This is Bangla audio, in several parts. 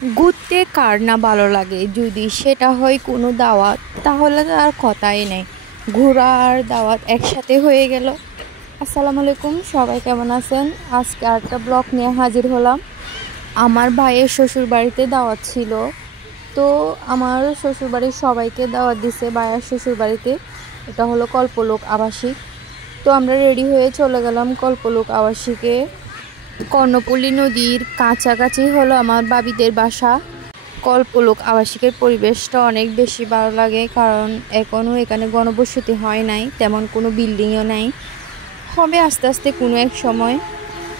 ঘুরতে কার না ভালো লাগে, যদি সেটা হয় কোনো দাওয়াত তাহলে তো আর কথাই নেই। ঘোরা আর দাওয়াত একসাথে হয়ে গেল। আসসালামু আলাইকুম, সবাই কেমন আছেন? আজকে একটা ব্লগ নিয়ে হাজির হলাম। আমার ভাইয়ের শ্বশুর বাড়িতে দাওয়াত ছিল, তো আমার শ্বশুরবাড়ির সবাইকে দাওয়াত দিছে ভাইয়ের শ্বশুর বাড়িতে। এটা হলো কল্পলোক আবাসিক। তো আমরা রেডি হয়ে চলে গেলাম কল্পলোক আবাসিকে। কর্ণপল্লী নদীর কাছাকাছি হলো আমার বাবিদের বাসা। কল্পলোক আবাসিকের পরিবেশটা অনেক বেশি ভালো লাগে, কারণ এখনও এখানে গণবসতি হয় নাই, তেমন কোনো বিল্ডিংও নাই, হবে আস্তে আস্তে কোনো এক সময়।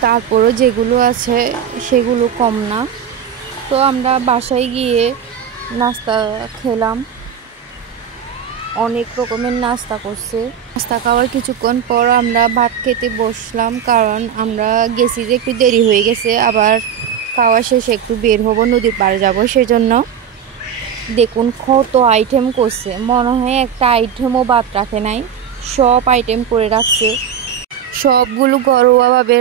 তারপরও যেগুলো আছে সেগুলো কম না। তো আমরা বাসায় গিয়ে নাস্তা খেলাম, অনেক রকমের নাস্তা করছে। নাস্তা খাওয়ার কিছুক্ষণ পর আমরা ভাত খেতে বসলাম, কারণ আমরা গেছি যে একটু দেরি হয়ে গেছে, আবার খাওয়া শেষে একটু বের হব, নদীর পাড়ে যাব। সেজন্য দেখুন কত আইটেম করছে, মনে হয় একটা আইটেমও বাদ রাখে নাই, সব আইটেম করে রাখছে। সবগুলো ঘরোয়াভাবে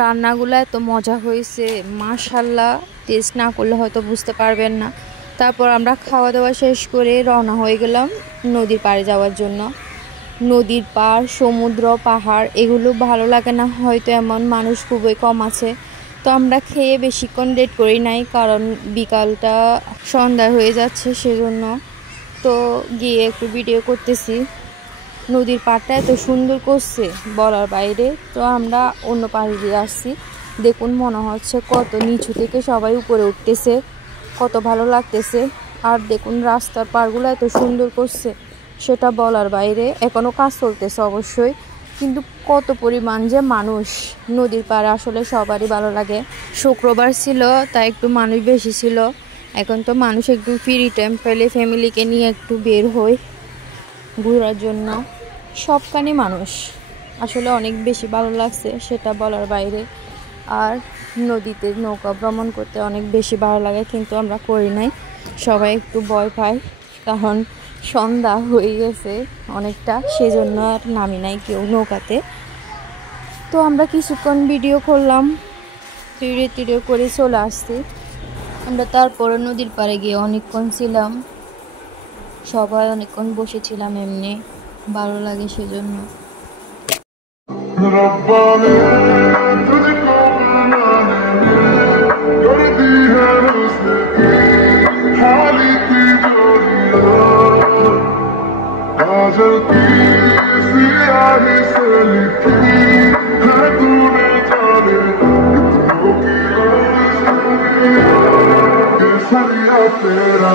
রান্নাগুলো এত মজা হয়েছে, মাশাল্লাহ। টেস্ট না করলে হয়তো বুঝতে পারবেন না। তারপর আমরা খাওয়া দাওয়া শেষ করে রওনা হয়ে গেলাম নদীর পাড়ে যাওয়ার জন্য। নদীর পাড়, সমুদ্র, পাহাড় এগুলো ভালো লাগে না হয়তো, এমন মানুষ খুবই কম আছে। তো আমরা খেয়ে বেশিক্ষণ লেট করি নাই, কারণ বিকালটা সন্ধ্যা হয়ে যাচ্ছে, সেজন্য। তো গিয়ে একটু ভিডিও করতেছি। নদীর পাড়টা এত সুন্দর করছে বলার বাইরে। তো আমরা অন্য পাড়ে দিয়ে আসছি, দেখুন মনে হচ্ছে কত নিচু থেকে সবাই উপরে উঠতেছে, কত ভালো লাগতেছে। আর দেখুন রাস্তার পাড়গুলো এত সুন্দর করছে, সেটা বলার বাইরে। এখনও কাজ চলতেছে অবশ্যই, কিন্তু কত পরিমাণ যে মানুষ নদীর পাড়ে, আসলে সবারই ভালো লাগে। শুক্রবার ছিল তাই একটু মানুষ বেশি ছিল। এখন তো মানুষ একটু ফ্রি টাইম পেলে ফ্যামিলিকে নিয়ে একটু বের হয় ঘোরার জন্য। সবখানে মানুষ, আসলে অনেক বেশি ভালো লাগছে, সেটা বলার বাইরে। আর নদীতে নৌকা ভ্রমণ করতে অনেক বেশি ভালো লাগে, কিন্তু আমরা করি নাই, সবাই একটু ভয় পায়, কারণ সন্ধ্যা হয়ে গেছে অনেকটা, সেজন্য আর নামি নাই কেউ নৌকাতে। তো আমরা কিছুক্ষণ ভিডিও করলাম, ভিডিও করে চলে আসছি আমরা। তারপরে নদীর পাড়ে গিয়ে অনেকক্ষণ ছিলাম, সবাই অনেকক্ষণ বসেছিলাম, এমনি ভালো লাগে সেজন্য। तेरा